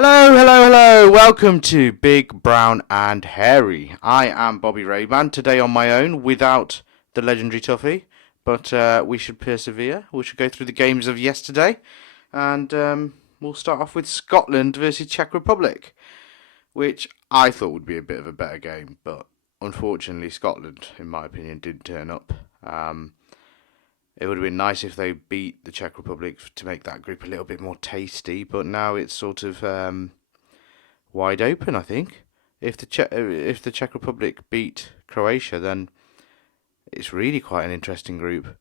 Hello, hello, hello. Welcome to Big, Brown and Hairy. I am Bobby Rayman, today on my own without the legendary Tuffy, but we should persevere. We should go through the games of yesterday, and we'll start off with Scotland versus Czech Republic, which I thought would be a bit of a better game, but unfortunately Scotland, in my opinion, did turn up. It would have been nice if they beat the Czech Republic to make that group a little bit more tasty, but now it's sort of wide open, I think. If the Czech Republic beat Croatia, then it's really quite an interesting group.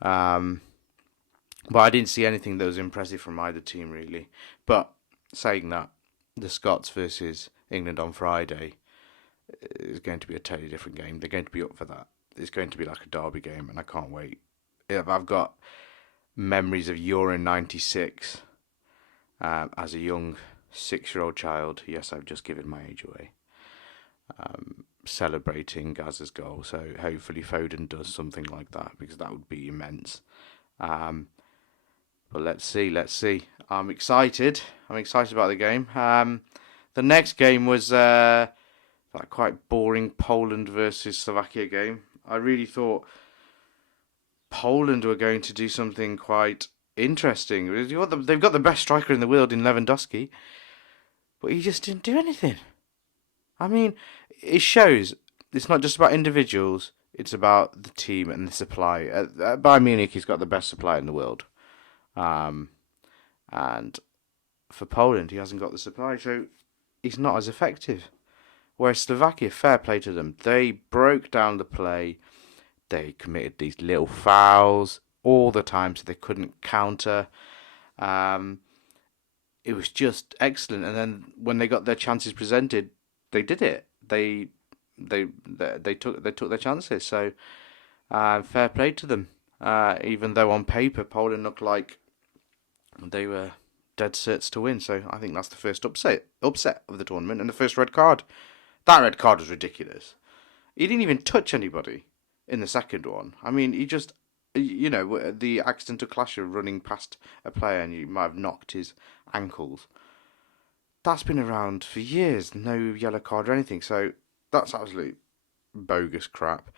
But I didn't see anything that was impressive from either team, really. But saying that, the Scots versus England on Friday is going to be a totally different game. They're going to be up for that. It's going to be like a derby game, and I can't wait. I've got memories of Euro '96 as a young 6-year-old child. Yes, I've just given my age away. Celebrating Gazza's goal. So hopefully Foden does something like that, because that would be immense. But let's see. I'm excited. I'm excited about the game. The next game was that quite boring Poland versus Slovakia game. I really thought Poland were going to do something quite interesting. They've got the best striker in the world in Lewandowski, but he just didn't do anything. I mean, it shows it's not just about individuals, it's about the team and the supply. At Bayern Munich, he's got the best supply in the world. And for Poland, he hasn't got the supply, so he's not as effective. Whereas Slovakia, fair play to them, they broke down the play. They committed these little fouls all the time, so they couldn't counter. It was just excellent. And then when they got their chances presented, they did it. They took their chances. So fair play to them. Even though on paper Poland looked like they were dead certs to win. So I think that's the first upset of the tournament, and the first red card. That red card was ridiculous. He didn't even touch anybody in the second one. I mean, he just, the accidental clash of running past a player and you might have knocked his ankles. That's been around for years. No yellow card or anything. So that's absolute bogus crap.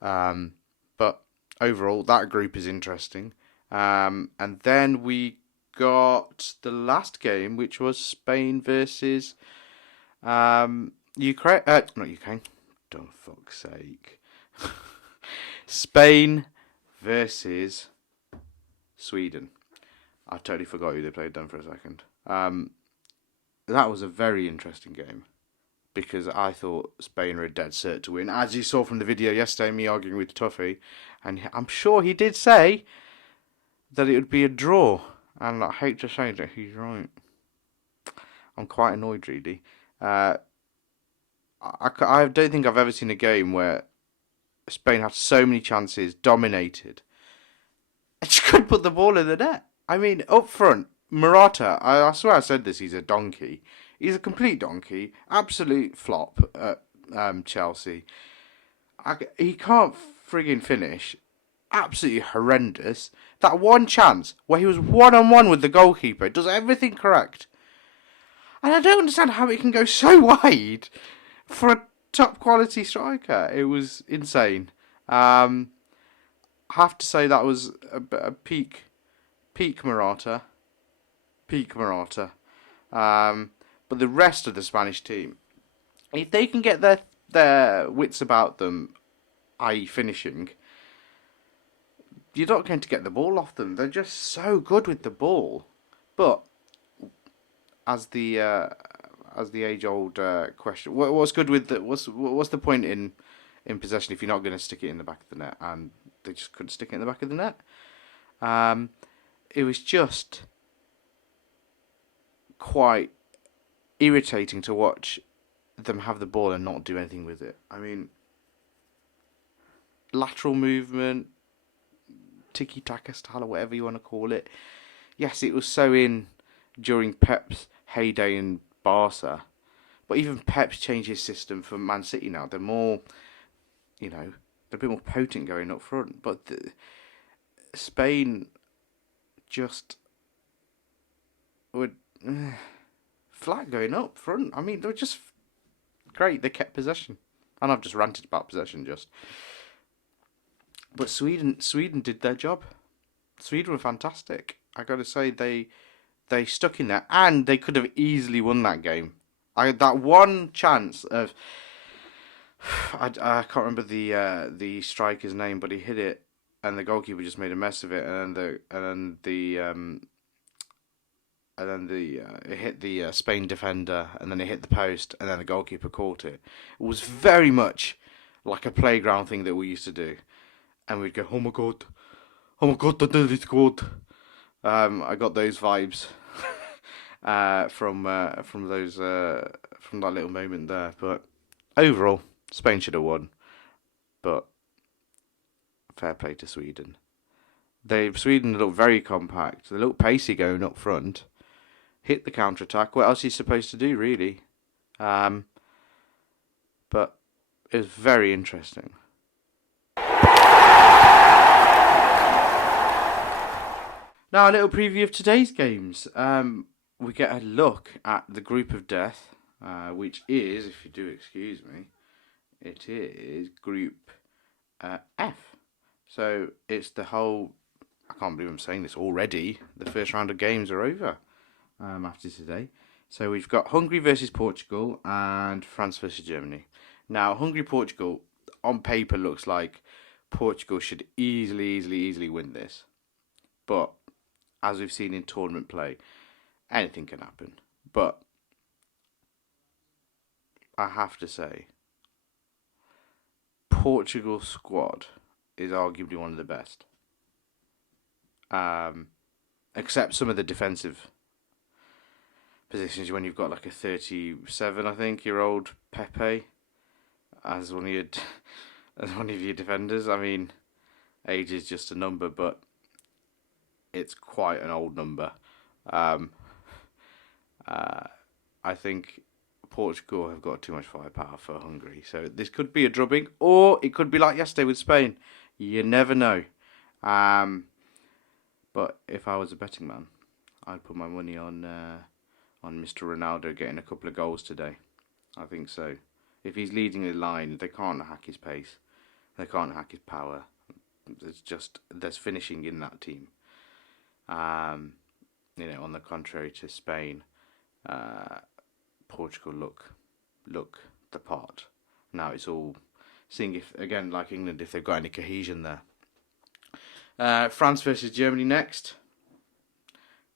But overall, that group is interesting. And then we got the last game, which was Spain versus Ukraine. Not Ukraine. Don't fuck's sake. Spain versus Sweden. I totally forgot who they played then for a second. That was a very interesting game, because I thought Spain were a dead cert to win. As you saw from the video yesterday, me arguing with Tuffy, and I'm sure he did say that it would be a draw. And I hate to say that he's right. I'm quite annoyed, really. I don't think I've ever seen a game where Spain had so many chances, dominated, and she couldn't put the ball in the net. I mean, up front, Morata, I swear I said this, he's a donkey. He's a complete donkey. Absolute flop at Chelsea. He can't friggin' finish. Absolutely horrendous. That one chance where he was one-on-one with the goalkeeper, does everything correct. And I don't understand how it can go so wide for a top quality striker. It was insane. I have to say that was a peak Morata. But the rest of the Spanish team, if they can get their wits about them, i.e. finishing, you're not going to get the ball off them. They're just so good with the ball. But as the age-old question, what's good with what's the point in possession if you're not going to stick it in the back of the net? And they just couldn't stick it in the back of the net. It was just quite irritating to watch them have the ball and not do anything with it. I mean, lateral movement, tiki-taka style, or whatever you want to call it. Yes, it was so in during Pep's heyday in Barca, but even Pep's changed his system for Man City now. They're more, they're a bit more potent going up front. But Spain just would flat going up front. I mean, they were just great. They kept possession. And I've just ranted about possession But Sweden did their job. Sweden were fantastic. I got to say, they stuck in there, and they could have easily won that game. That one chance of I can't remember the striker's name, but he hit it, and the goalkeeper just made a mess of it, it hit the Spain defender, and then it hit the post, and then the goalkeeper caught it. It was very much like a playground thing that we used to do, and we'd go, "Oh my god, that is good." I got those vibes from that little moment there. But overall, Spain should have won. But fair play to Sweden. Sweden look very compact. They look pacey going up front. Hit the counter attack. What else are you supposed to do, really? But it was very interesting. Now, a little preview of today's games. We get a look at the group of death, which is, if you do excuse me, it is Group F. So it's the whole. I can't believe I'm saying this already. The first round of games are over after today. So we've got Hungary versus Portugal and France versus Germany. Now, Hungary-Portugal, on paper, looks like Portugal should easily win this. But as we've seen in tournament play, anything can happen. But I have to say, Portugal's squad is arguably one of the best. Except some of the defensive positions when you've got like a 37, I think, year old Pepe as one of your defenders. I mean, age is just a number, but it's quite an old number. I think Portugal have got too much firepower for Hungary, so this could be a drubbing, or it could be like yesterday with Spain. You never know. But if I was a betting man, I'd put my money on Mr. Ronaldo getting a couple of goals today. I think so. If he's leading the line, they can't hack his pace. They can't hack his power. There's finishing in that team. On the contrary to Spain, Portugal look the part. Now it's all seeing if, again, like England, if they've got any cohesion there. France versus Germany next.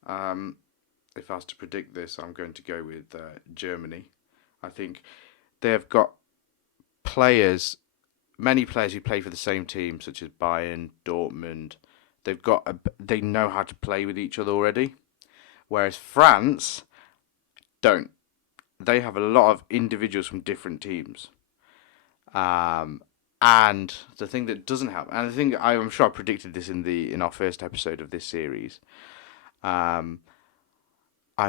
If I was to predict this, I'm going to go with Germany. I think they've got many players who play for the same team, such as Bayern, Dortmund. They know how to play with each other already, whereas France don't. They have a lot of individuals from different teams. And the thing that doesn't help, and the thing I'm sure I predicted this in our first episode of this series. I'm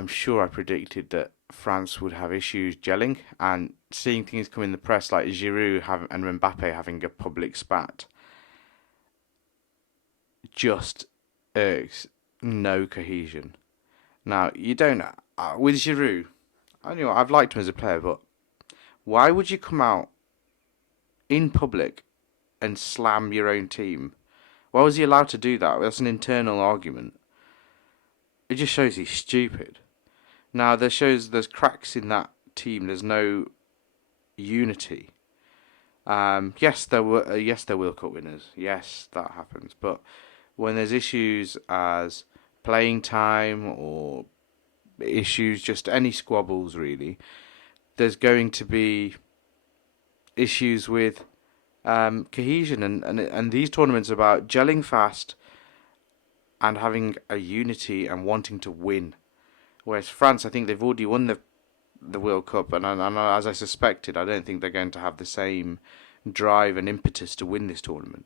sure I predicted that France would have issues gelling, and seeing things come in the press like Giroud and Mbappe having a public spat just irks no cohesion. Now, you don't with Giroud. I've liked him as a player, but why would you come out in public and slam your own team? Why was he allowed to do that? That's an internal argument. It just shows he's stupid. Now, there's cracks in that team. There's no unity. Yes, they're World Cup winners. Yes, that happens. But when there's issues as playing time or issues, just any squabbles really, there's going to be issues with cohesion, and these tournaments are about gelling fast and having a unity and wanting to win. Whereas France, I think they've already won the World Cup, and as I suspected, I don't think they're going to have the same drive and impetus to win this tournament.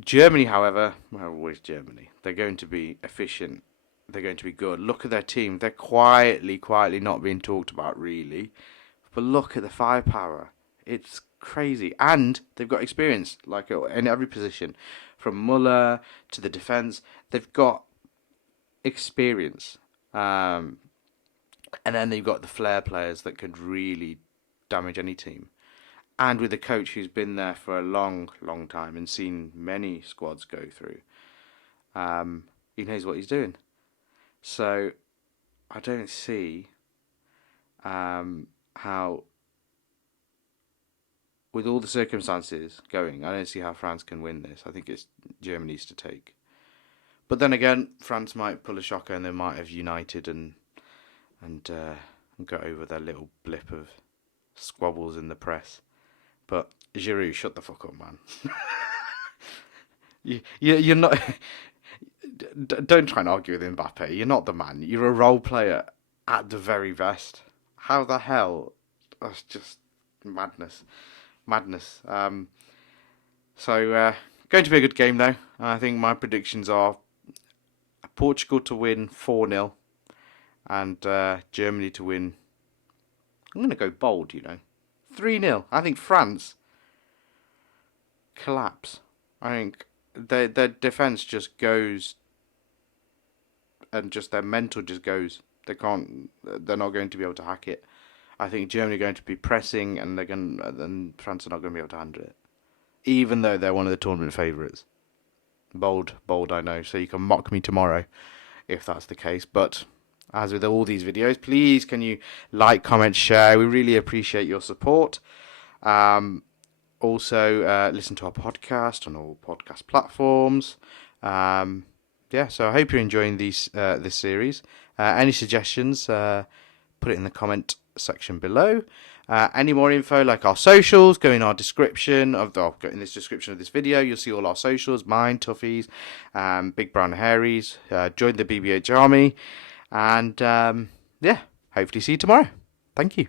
Germany, however, always Germany. They're going to be efficient. They're going to be good. Look at their team. They're quietly not being talked about, really. But look at the firepower. It's crazy. And they've got experience, like in every position. From Muller to the defence, they've got experience. And then you've got the flair players that could really damage any team. And with a coach who's been there for a long, long time and seen many squads go through, he knows what he's doing. So I don't see how, with all the circumstances going, I don't see how France can win this. I think it's Germany's to take. But then again, France might pull a shocker and they might have united and got over their little blip of squabbles in the press. But Giroud, shut the fuck up, man. You're not. Don't try and argue with Mbappe. You're not the man. You're a role player at the very best. How the hell? That's just madness. Madness. So going to be a good game though. I think my predictions are Portugal to win 4-0 and Germany to win. I'm going to go bold, 3-0. I think France collapse. I think their defense just goes, and just their mental just goes. They're not going to be able to hack it. I think Germany are going to be pressing, and then France are not going to be able to handle it, even though they're one of the tournament favourites. Bold, I know. So you can mock me tomorrow if that's the case. But as with all these videos, please can you like, comment, share? We really appreciate your support. Also, listen to our podcast on all podcast platforms. So I hope you're enjoying this series. Any suggestions, put it in the comment section below. Any more info, like our socials, go in our description go in this description of this video. You'll see all our socials, mine, Tuffy's, Big Brown Harry's, Join the BBHarmy, and hopefully see you tomorrow. Thank you.